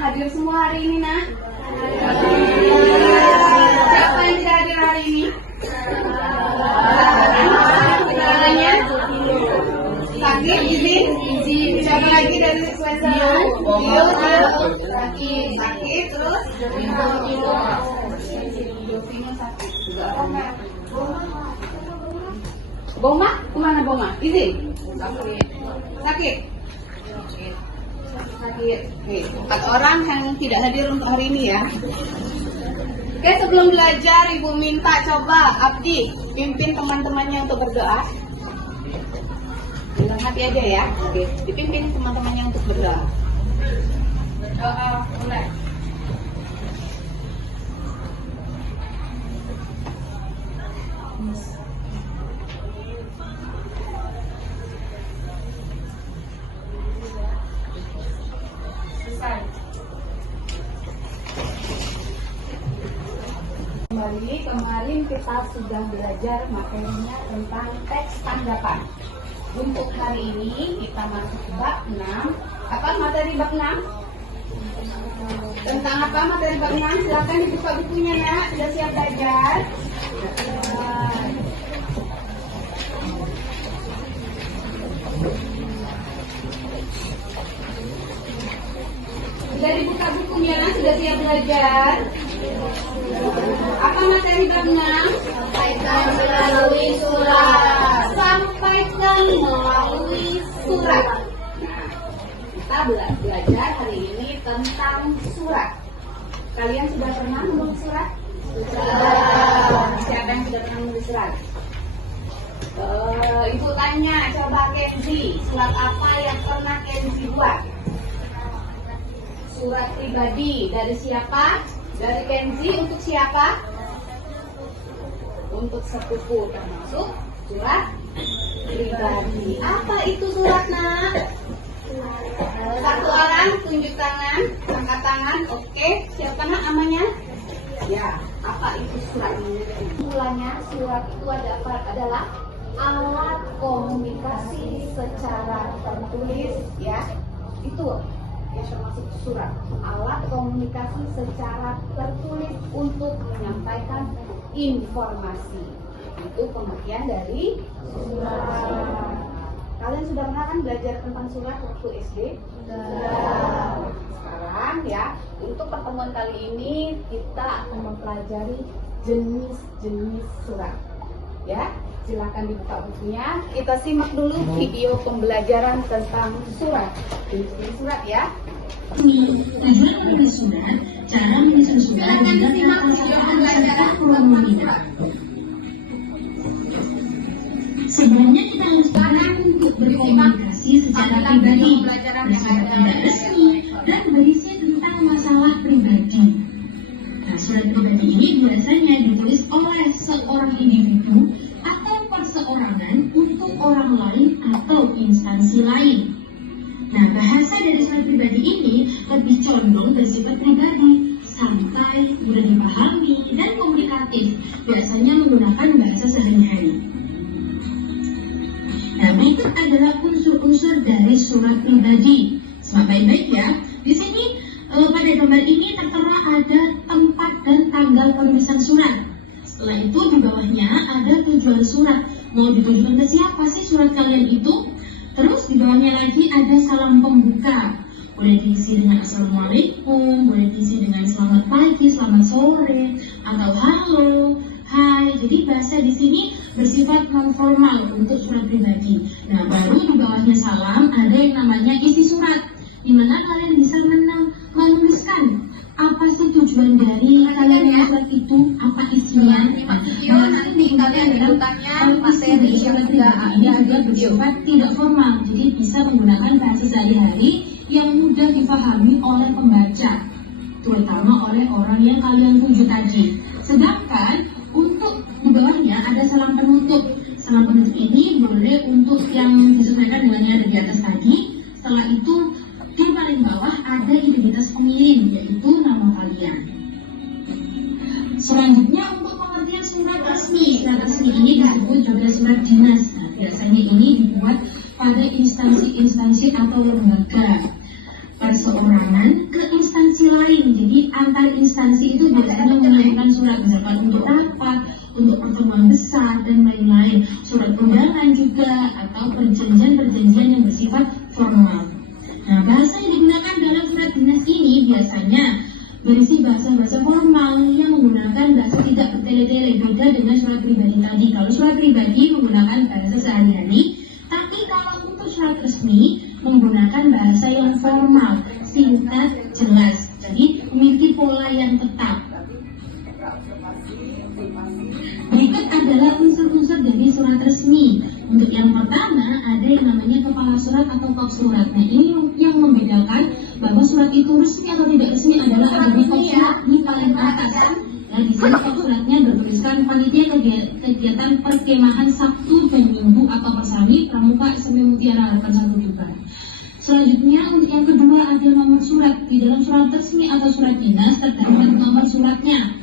hadir semua hari ini, nak? Siapa yang tidak hadir hari ini? Saudaranya? Sakit, izin? Siapa lagi dari Switzerland? Sakit, terus? Sakit juga. Boma? Kemana Boma? Izin? Sakit. Oke, 4 orang yang tidak hadir untuk hari ini ya. Oke, sebelum belajar Ibu minta coba Abdi pimpin teman-temannya untuk berdoa. Dengan hati aja ya. Oke, dipimpin teman-temannya untuk berdoa. Doa mulai. Kembali, kemarin kita sudah belajar materinya tentang teks tanggapan. Untuk hari ini kita masuk ke bab 6. Apa materi bab 6? Tentang apa materi bab 6? Silakan dibuka bukunya, nak. Sudah siap belajar? Sudah dibuka bukunya, nak. Sudah siap belajar? Apa materi bab 6? Sampaikan melalui surat. Sampaikan melalui surat. Nah, kita belajar hari ini tentang surat. Kalian sudah pernah menulis surat? Sudah. Siapa yang sudah pernah menulis surat? Ibu tanya, coba Kenzi, surat apa yang pernah Kenzi buat? Surat pribadi dari siapa? Dari Kenzi untuk siapa? Untuk sepupu, termasuk surat pribadi. Apa itu surat, nak? Satu orang tunjuk tangan, angkat tangan. Oke, siapa nak namanya? Ya, apa itu surat? Mulanya surat itu adalah alat komunikasi secara tertulis, ya. Itu yang termasuk surat, alat komunikasi secara tertulis untuk menyampaikan informasi. Itu pengertian dari surat. Kalian sudah pernah kan belajar tentang surat waktu SD? Sudah. Sekarang ya, untuk pertemuan kali ini kita akan mempelajari jenis-jenis surat. Ya, silakan dibuka bukunya. Kita simak dulu video pembelajaran tentang surat. Jenis surat ya. Tujuan menulis surat, cara menyusun surat, dan tata serta kronologinya. Sebenarnya kita harus paham untuk berkomunikasi secara pribadi, bersifat tidak resmi, dan berisi tentang masalah pribadi. Nah, surat pribadi ini biasanya ditulis oleh seorang individu atau perseorangan untuk orang lain atau instansi lain. Nah, bahasa dari surat pribadi ini lebih condong bersifat pribadi, santai, mudah dipahami, dan komunikatif, biasanya menggunakan bahasa sehari-hari. Nah, berikut adalah unsur-unsur dari surat pribadi. Simak baik-baik ya. Di sini pada gambar ini tertera ada tempat dan tanggal penulisan surat. Setelah itu di bawahnya ada tujuan surat. Mau ditujukan ke siapa sih surat kalian itu? Terus di bawahnya lagi ada salam pembuka. Boleh diisi dengan assalamualaikum, boleh diisi dengan selamat pagi, selamat sore, atau halo, hai. Jadi bahasa di sini bersifat non formal untuk surat pribadi. Nah, baru di bawahnya salam ada yang namanya isi surat, di mana kalian bisa menuliskan apa sih tujuan dari kalian surat itu, apa isinya. Nanti kalian dibutuhkannya materi yang sudah ada bersifat tidak formal, jadi bisa menggunakan bahasa sehari-hari yang mudah dipahami oleh pembaca, terutama oleh orang yang kalian tuju tadi. Sedangkan untuk di bawahnya ada salam penutup. Salam penutup ini boleh untuk yang disesuaikan dengan yang ada di atas tadi. Setelah itu di paling bawah ada identitas pengirim, yaitu nama kalian. Selanjutnya untuk pengertian surat resmi. Surat resmi ini disebut juga surat dinas. Nah, biasanya ini dibuat pada instansi-instansi atau lembaga perseorangan ke instansi menggunakan bahasa tidak bertele-tele, beda dengan surat pribadi tadi. Kalau surat pribadi menggunakan bahasa sehari-hari, tapi kalau untuk surat resmi menggunakan bahasa yang formal, singkat, jelas. Jadi memiliki pola yang tetap. Berikut adalah unsur-unsur dari surat resmi. Untuk yang pertama ada yang namanya kepala surat atau kop surat. Nah, ini yang membedakan bahwa surat itu resmi atau tidak resmi adalah ada di kop surat di paling atas. Nah, di sini kop suratnya bertuliskan panitia kegiatan perkemahan Sabtu dan Minggu atau Persami Pramuka SMP Mutiara Harapan 1 juga. Selanjutnya untuk yang kedua ada nomor surat. Di dalam surat resmi atau surat dinas terdapat nomor suratnya.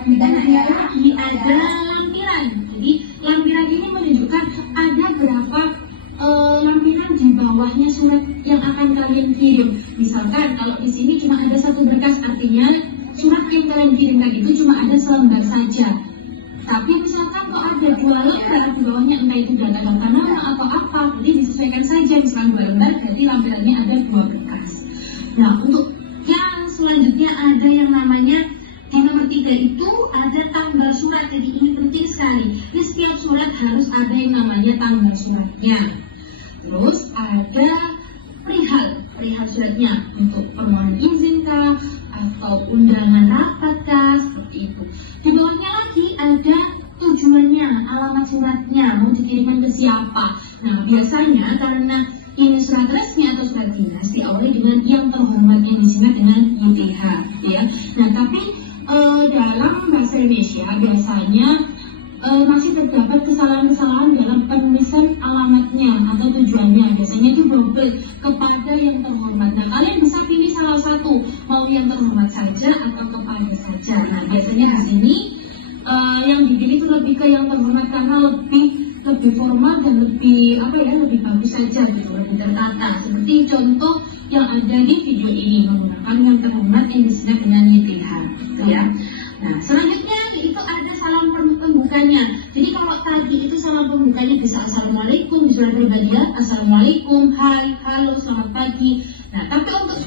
Dan lagi ada lampiran. Jadi lampiran ini menunjukkan ada berapa lampiran di bawahnya surat yang akan kalian kirim. Misalkan kalau di sini cuma ada satu berkas, artinya surat yang kalian kirim tadi itu cuma ada selembar saja. Tapi misalkan kok ada 2 lembar di bawahnya, entah itu data nama atau apa, jadi disesuaikan saja. Misalkan 2 lembar, berarti lampirannya ada 2 berkas. Nah, untuk yang selanjutnya ada yang namanya di nomor 3 itu ada tanggal surat. Jadi ini penting sekali. Di setiap surat harus ada yang namanya tanggal suratnya. Terus ada perihal suratnya untuk permohonan izin kah atau undangan rapat kah, seperti itu. Di bawahnya lagi ada tujuannya, alamat suratnya, mau dikirimkan ke siapa. Nah, biasanya karena ini surat resmi atau surat dinas diawali dengan yang terhormat yang disingkat dengan YTH, ya. Nah, tapi dalam bahasa Indonesia biasanya masih terdapat kesalahan-kesalahan dalam penulisan alamatnya atau tujuannya. Biasanya itu double kepada yang terhormat. Nah, kalian bisa pilih salah satu, mau yang terhormat saja atau kepada saja. Nah, biasanya di sini yang dipilih itu lebih ke yang terhormat karena lebih formal dan lebih lebih bagus saja gitu, lebih tertata. Seperti contoh yang ada di video ini menggunakan yang terhormat yang disingkat dengan YTH, gitu ya. Nah, selanjutnya itu ada salam pembukanya. Jadi kalau tadi itu salam pembukanya bisa assalamualaikum di surat pribadi ya, assalamualaikum, hai, halo, selamat pagi. Nah, tapi untuk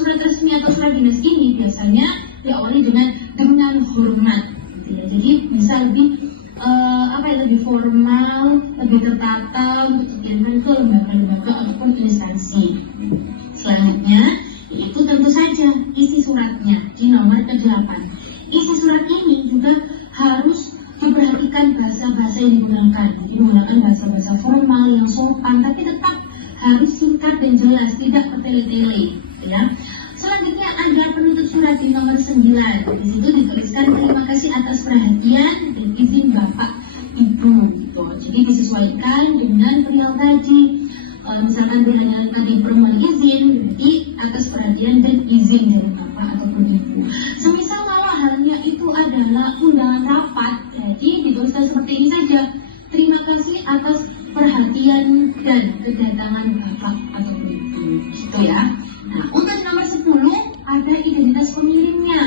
surat resmi atau surat dinas ini biasanya diawali dengan hormat, gitu ya. Jadi bisa lebih lebih formal, lebih tertata untuk dikirimkan ke lembaga-lembaga ataupun instansi. Selanjutnya, yaitu tentu saja isi suratnya di nomor ke-8. Isi surat ini juga harus diperhatikan bahasa-bahasa yang digunakan. Jadi menggunakan bahasa-bahasa formal yang sopan, tapi tetap harus singkat dan jelas, tidak bertele-tele, ya. Selanjutnya ada penutup surat di nomor 9. Di situ dituliskan terima kasih atas perhatian dan izin Bapak Ibu, gitu. Jadi disesuaikan dengan perihal tadi. Misalkan perihal tadi permohonan izin, berarti atas perhatian dan izin dari Bapak ataupun Ibu. Semisal kalau halnya itu adalah undangan rapat, jadi dituliskan seperti ini saja. Terima kasih atas perhatian dan kedatangan Bapak ataupun Ibu, gitu ya. Nah, untuk nomor 10 ada identitas pemiliknya.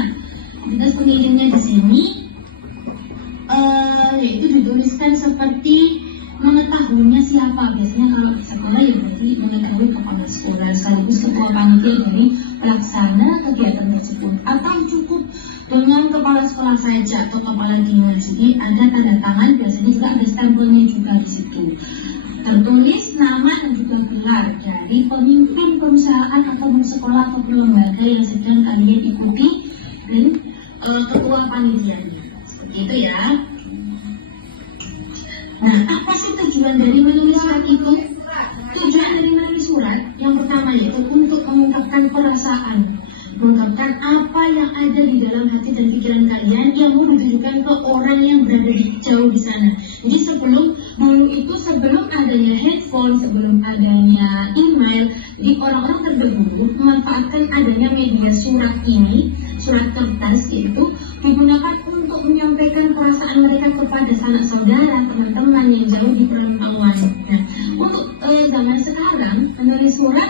Identitas pemiliknya di sini yaitu dituliskan seperti mengetahuinya siapa. Biasanya kalau di sekolah ya berarti mengetahui kepala sekolah sekaligus ketua panitia dari pelaksana kegiatan tersebut, atau cukup dengan kepala sekolah saja atau kepala dinas. Jadi ada tanda tangan, biasanya juga ada stempelnya juga di situ. Tertulis nama dan juga gelar dari pemimpin perusahaan atau sekolah atau lembaga yang sedang kalian ikuti dan ketua panitianya. Seperti itu ya. Nah, apa sih tujuan dari menulis surat itu? Tujuan dari menulis surat yang pertama yaitu untuk mengungkapkan perasaan, mengungkapkan apa yang ada di dalam hati dan pikiran kalian yang mau ditujukan ke orang yang berada jauh di sana. Jadi sebelum adanya handphone, sebelum adanya email, jadi orang-orang terdahulu memanfaatkan adanya media surat ini, surat kertas itu digunakan untuk menyampaikan perasaan mereka kepada sanak saudara, teman-teman yang jauh di perantauan. Nah, untuk zaman sekarang menulis surat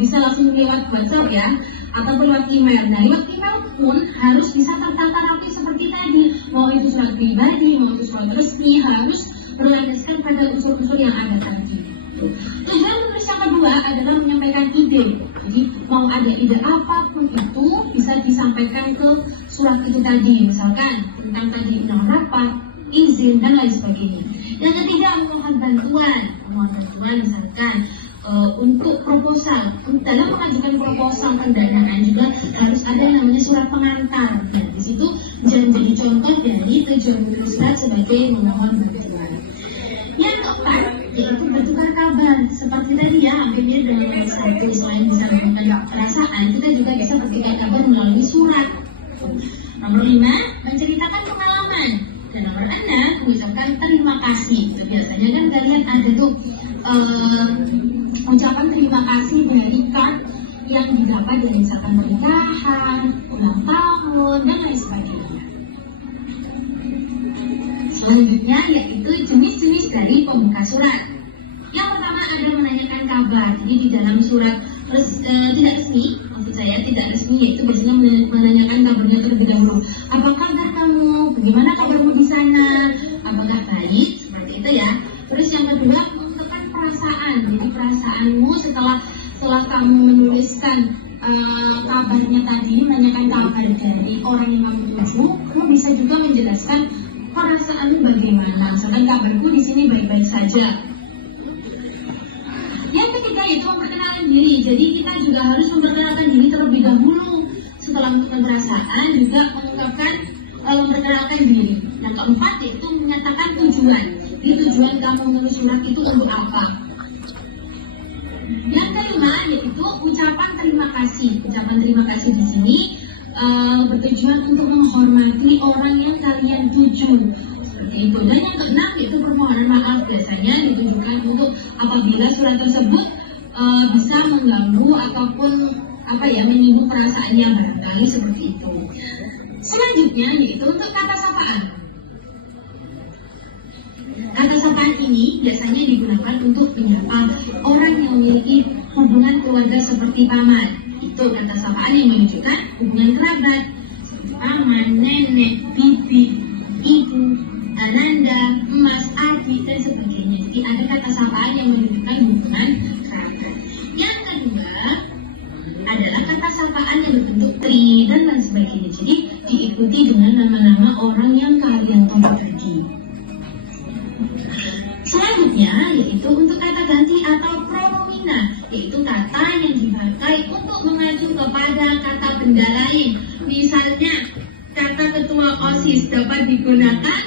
bisa langsung lewat WhatsApp ya, atau lewat email. Nah, lewat email pun harus bisa tertata rapi seperti tadi. Mau itu surat pribadi, mau itu surat resmi, harus berlandaskan pada unsur-unsur yang ada tadi. Tujuan menulis yang kedua adalah menyampaikan ide. Jadi mau ada ide apapun itu bisa disampaikan ke surat itu tadi, misalkan tentang tadi undang rapat, izin dan lain sebagainya. Yang ketiga, memohon bantuan misalkan untuk proposal. Dalam mengajukan proposal pendanaan juga harus ada yang namanya surat pengantar. Nah, di situ jadi contoh dari tujuan surat sebagai memohon bantuan. Yang keempat, yaitu bertukar kabar. Seperti tadi ya, hampirnya dengan satu, selain bisa mengungkapkan perasaan, kita juga bisa bertukar kabar melalui surat. Nomor 5, menceritakan pengalaman. Dan nomor 6, mengucapkan terima kasih. Biasanya kan kalian ada tuh ucapan terima kasih dari card yang didapat dari misalkan pernikahan, ulang tahun, dan lain sebagainya. Selanjutnya yaitu jenis-jenis dari pembuka surat. Yang pertama ada menanyakan kabar. Jadi di dalam surat tidak resmi, maksud saya tidak resmi, yaitu biasanya menanyakan kabarnya terlebih dahulu. Apa kabar kamu? Bagaimana kabarmu di sana? Apakah baik? Seperti itu ya. Terus yang kedua, mengungkapkan perasaan. Jadi perasaanmu setelah kamu menuliskan kabarnya tadi, menanyakan kabar dari orang yang kamu tuju, kamu bisa juga menjelaskan perasaanmu bagaimana. Misalkan kabarku di sini baik-baik saja. Yang ketiga itu memperkenalkan diri. Jadi kita juga harus memperkenalkan diri terlebih dahulu. Setelah mengungkapkan perasaan, juga memperkenalkan diri. Yang keempat yaitu menyatakan tujuan. Jadi tujuan kamu menulis surat itu untuk apa? Yang kelima yaitu ucapan terima kasih. Ucapan terima kasih di sini bertujuan untuk menghormati orang yang kalian tuju. Seperti itu. Dan yang keenam yaitu permohonan maaf. Biasanya ditujukan untuk apabila surat tersebut bisa mengganggu ataupun menyinggung perasaannya barangkali seperti itu. Selanjutnya yaitu untuk kata sapaan. Kata sapaan ini biasanya digunakan untuk menyapa orang yang memiliki hubungan keluarga seperti paman. Itu kata sapaan yang menunjukkan hubungan kerabat seperti paman, nenek, bibi, ibu, ananda, emas, adik, dan sebagainya. Jadi ada kata sapaan yang menunjukkan hubungan kerabat. Yang kedua adalah kata sapaan yang berbentuk tri dan lain sebagainya. Jadi diikuti dengan nama-nama orang yang kalian tahu tadi. Selanjutnya yaitu untuk kata ganti atau pronomina, yaitu kata yang dipakai untuk mengacu kepada kata benda lain. Misalnya kata ketua OSIS dapat digunakan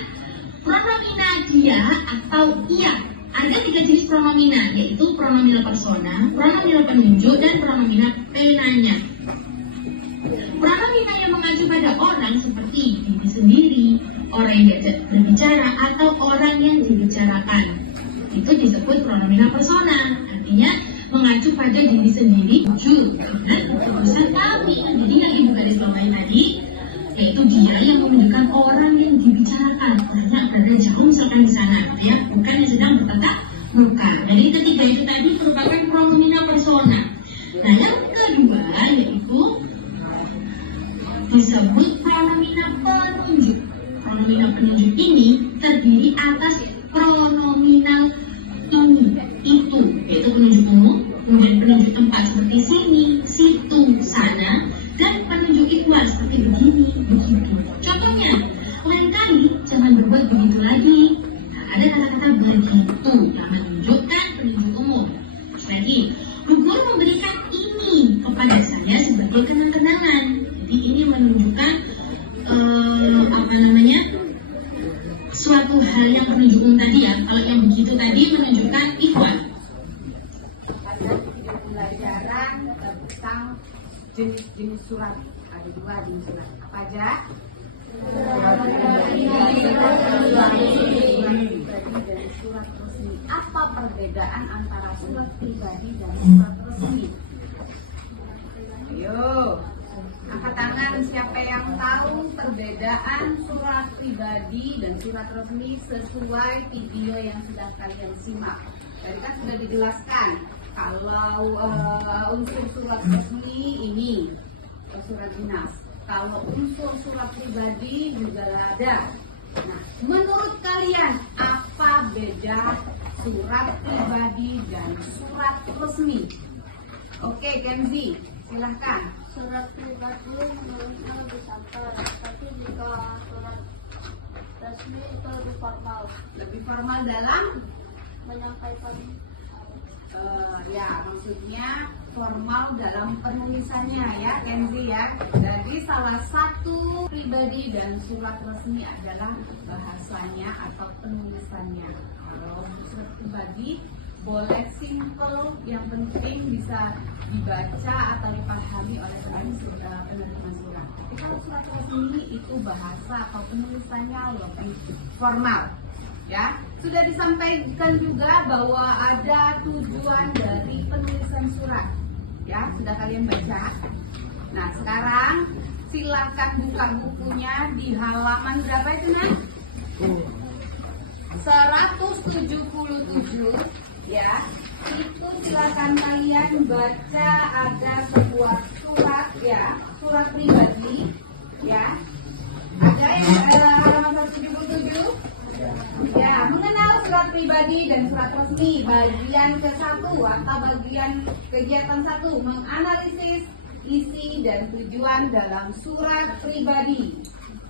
pronomina dia atau ia. Ada 3 jenis pronomina, yaitu pronomina persona, pronomina penunjuk, dan pronomina penanya. Pronomina yang mengacu pada orang seperti diri sendiri, orang yang diajak berbicara, atau orang yang dibicarakan. Itu disebut pronomina persona, artinya mengacu pada diri sendiri, tuju, dan urusan kami. Jadi yang ibu garis bawahi tadi, yaitu dia yang menunjukkan orang yang dibicarakan. Artinya berada jauh misalkan di sana, ya, bukan yang sedang bertatap muka. Jadi ketiga itu tadi merupakan pronomina persona. Nah, yang kedua yaitu disebut pronomina penunjuk. Pronomina penunjuk ini terdiri atas pronomina ini, itu, yaitu penunjuk umum, kemudian penunjuk tempat seperti sini, situ, sana, dan penunjuk ikhwal seperti begini, begitu. Contohnya, lain kali jangan berbuat begitu lagi. Nah, ada kata-kata begitu yang menunjukkan penunjuk umum. Lagi, Bu Guru memberikan ini kepada saya sebagai kenang-kenangan. Jadi ini menunjukkan suatu hal yang penunjuk umum tadi ya. Kalau yang begitu tadi menunjukkan ikhwan. Pelajaran tentang jenis-jenis surat. Ada 2 jenis surat. Apa aja? Dari surat resmi. Apa perbedaan antara surat pribadi dan surat resmi? Ayo, angkat tangan siapa yang tahu perbedaan surat pribadi dan surat resmi sesuai video yang sudah kalian simak. Tadi kan sudah dijelaskan kalau unsur surat resmi ini surat dinas. Kalau unsur surat pribadi juga ada. Nah, menurut kalian apa beda surat pribadi dan surat resmi? Oke, Kenzi, silahkan. Surat pribadi menulisnya lebih santai, tapi jika surat resmi itu lebih formal, Lebih formal dalam menyampaikan ya, maksudnya formal dalam penulisannya ya, Kenzi ya. Jadi salah satu pribadi dan surat resmi adalah bahasanya atau penulisannya. Kalau surat pribadi boleh simple, yang penting bisa dibaca atau dipahami oleh penerima surat. Tapi kalau surat resmi itu bahasa atau penulisannya lebih formal. Ya, sudah disampaikan juga bahwa ada tujuan dari penulisan surat. Ya, sudah kalian baca. Nah, sekarang silakan buka bukunya di halaman berapa itu, Nak? 177 ya. Itu silakan kalian baca, ada sebuah surat ya, surat pribadi ya. Ada yang halaman 177? Ya, mengenal surat pribadi dan surat resmi. Bagian ke-1 atau bagian kegiatan 1, menganalisis isi dan tujuan dalam surat pribadi.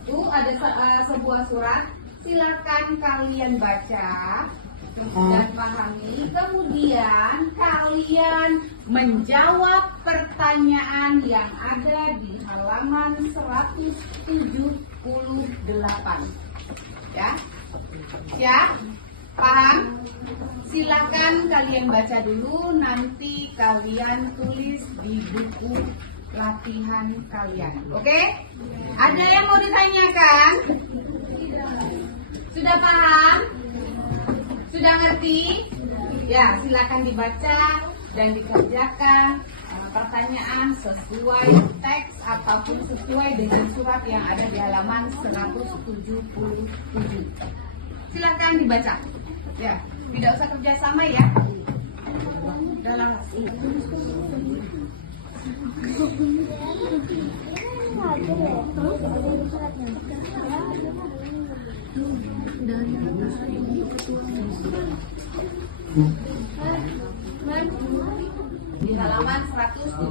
Itu ada sebuah surat, silakan kalian baca dan pahami. Kemudian kalian menjawab pertanyaan yang ada di halaman 178. Ya. Siap? Paham? Silakan kalian baca dulu, nanti kalian tulis di buku latihan kalian. Oke? Ada yang mau ditanyakan? Sudah paham? Sudah ngerti? Ya, silakan dibaca dan dikerjakan pertanyaan sesuai teks ataupun sesuai dengan surat yang ada di halaman 177. Silakan dibaca. Ya, tidak usah kerjasama ya. Dalam di halaman 177.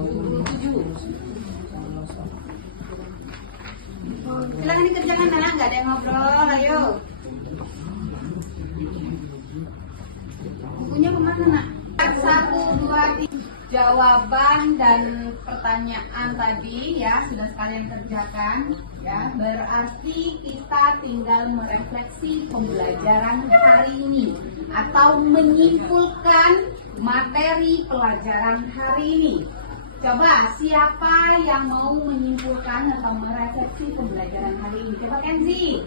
Silakan dikerjakan, anak, nggak ada yang ngobrol, ayo. Bukunya kemana, Nak? 1, 2, 3. Jawaban dan pertanyaan tadi ya sudah sekalian kerjakan ya. Berarti kita tinggal merefleksi pembelajaran hari ini atau menyimpulkan materi pelajaran hari ini. Coba siapa yang mau menyimpulkan atau merefleksi pembelajaran hari ini? Coba Kenzi.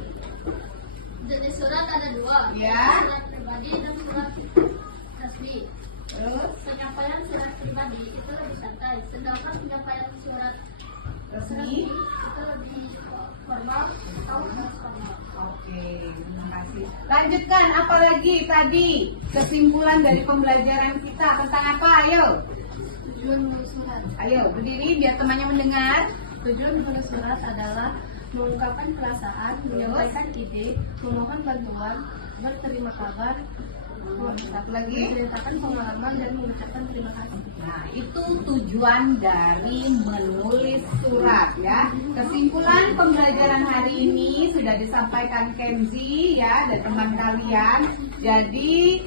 jenis surat ada 2, Ya. surat pribadi dan surat resmi. Terus Penyampaian surat pribadi itu lebih santai, sedangkan penyampaian surat resmi. itu lebih formal atau harus formal. Oke, terima kasih. Lanjutkan, apalagi tadi kesimpulan dari pembelajaran kita tentang apa? Ayo, Tujuan menulis surat. ayo berdiri biar temannya mendengar. Tujuan menulis surat adalah mengungkapkan perasaan, menyampaikan ide, memohon bantuan, berterima kabar, Satu lagi. menceritakan pengalaman dan mengucapkan terima kasih. Nah, itu tujuan dari menulis surat ya. Kesimpulan pembelajaran hari ini sudah disampaikan Kenzi ya dan teman kalian. Jadi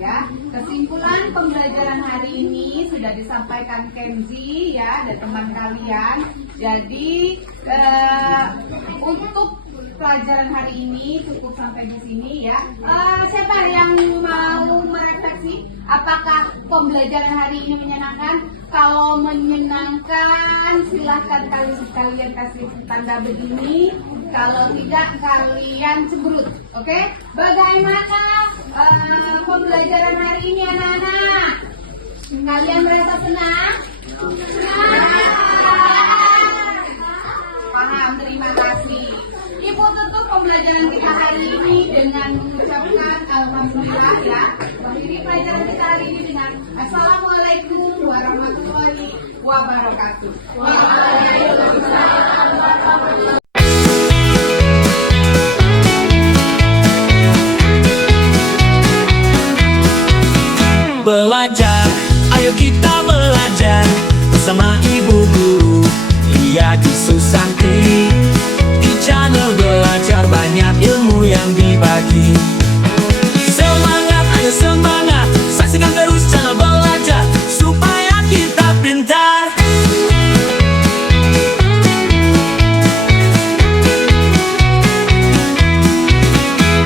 ya, kesimpulan pembelajaran hari ini sudah disampaikan Kenzi ya dan teman kalian. Jadi untuk pelajaran hari ini cukup sampai di sini ya. Siapa yang mau merefleksi? Apakah pembelajaran hari ini menyenangkan? Kalau menyenangkan, silahkan kalian kasih tanda begini. Kalau tidak, kalian cemberut. Oke? Bagaimana pembelajaran hari ini, anak-anak? Kalian merasa senang? Paham, terima kasih. Ibu tutup pembelajaran kita hari ini dengan mengucapkan alhamdulillah ya. Akhiri pelajaran kita hari ini dengan assalamualaikum warahmatullahi wabarakatuh. Waalaikumsalam warahmatullahi wabarakatuh. Belajar, ayo kita belajar bersama ibu guru. Lihat di Susanti, di channel belajar banyak ilmu yang dibagi.